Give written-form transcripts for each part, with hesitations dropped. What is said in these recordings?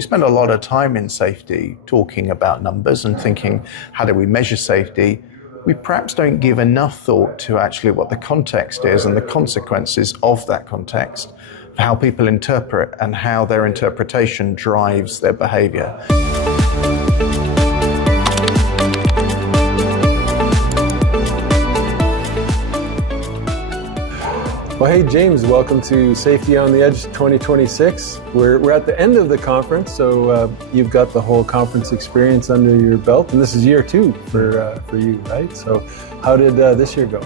We spend a lot of time in safety talking about numbers and thinking, how do we measure safety? We perhaps don't give enough thought to actually what the context is and the consequences of that context, how people interpret and how their interpretation drives their behavior. Well, hey, James, welcome to Safety on the Edge 2026. We're at the end of the conference, so you've got the whole conference experience under your belt, and this is year 2 for you, right? So how did this year go?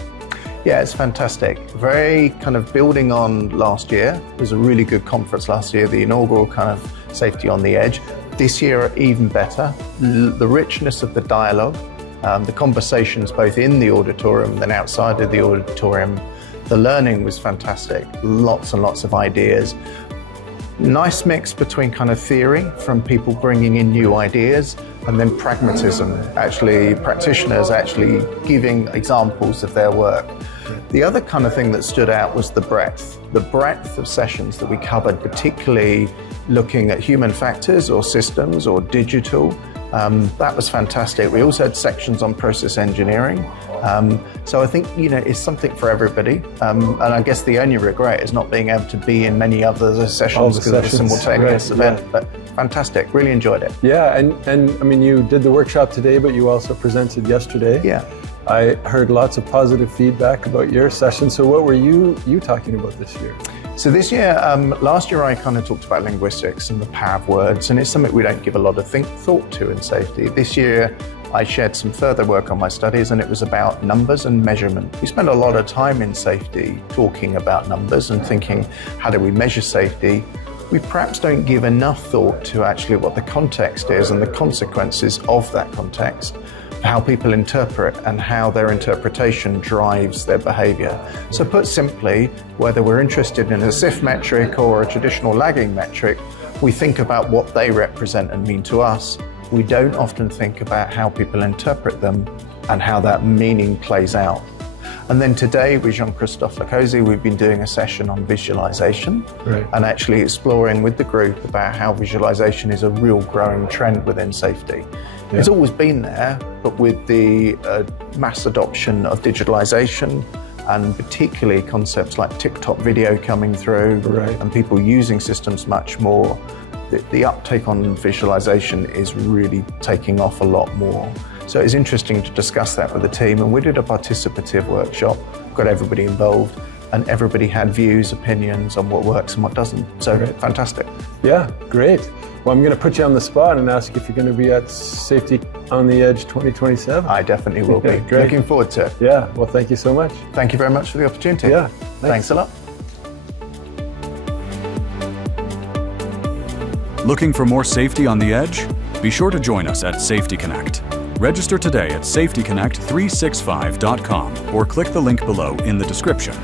Yeah, it's fantastic. Very kind of building on last year. It was a really good conference last year, the inaugural kind of Safety on the Edge. This year, even better. The richness of the dialogue, the conversations both in the auditorium and then outside of the auditorium. The learning was fantastic, lots and lots of ideas. Nice mix between kind of theory from people bringing in new ideas and then pragmatism, actually practitioners actually giving examples of their work. The other kind of thing that stood out was the breadth of sessions that we covered, particularly looking at human factors or systems or digital. That was fantastic. We also had sections on process engineering. So I think, it's something for everybody. And I guess the only regret is not being able to be in many other sessions because of a simultaneous event. Yeah. But fantastic, really enjoyed it. Yeah, and I mean, you did the workshop today, but you also presented yesterday. Yeah. I heard lots of positive feedback about your session. So what were you talking about this year? So this year, last year I kind of talked about linguistics and the power of words, and it's something we don't give a lot of thought to in safety. This year, I shared some further work on my studies, and it was about numbers and measurement. We spend a lot of time in safety talking about numbers and thinking, how do we measure safety? We perhaps don't give enough thought to actually what the context is and the consequences of that context, how people interpret and how their interpretation drives their behavior. So put simply, whether we're interested in a SIF metric or a traditional lagging metric, we think about what they represent and mean to us. We don't often think about how people interpret them and how that meaning plays out. And then today with Jean-Christophe Le Coze, we've been doing a session on visualization, right, and actually exploring with the group about how visualization is a real growing trend within safety. Yeah. It's always been there, but with the mass adoption of digitalization and particularly concepts like TikTok video coming through, right, and people using systems much more, the uptake on visualization is really taking off a lot more. So it's interesting to discuss that with the team, and we did a participative workshop, got everybody involved, and everybody had views, opinions on what works and what doesn't. So great. Fantastic. Yeah, great. Well, I'm going to put you on the spot and ask if you're going to be at Safety on the Edge 2027. I definitely will be. Great. Looking forward to it. Yeah, well, thank you so much. Thank you very much for the opportunity. Yeah, thanks a lot. Looking for more Safety on the Edge? Be sure to join us at Safety Connect. Register today at safetyconnect365.com or click the link below in the description.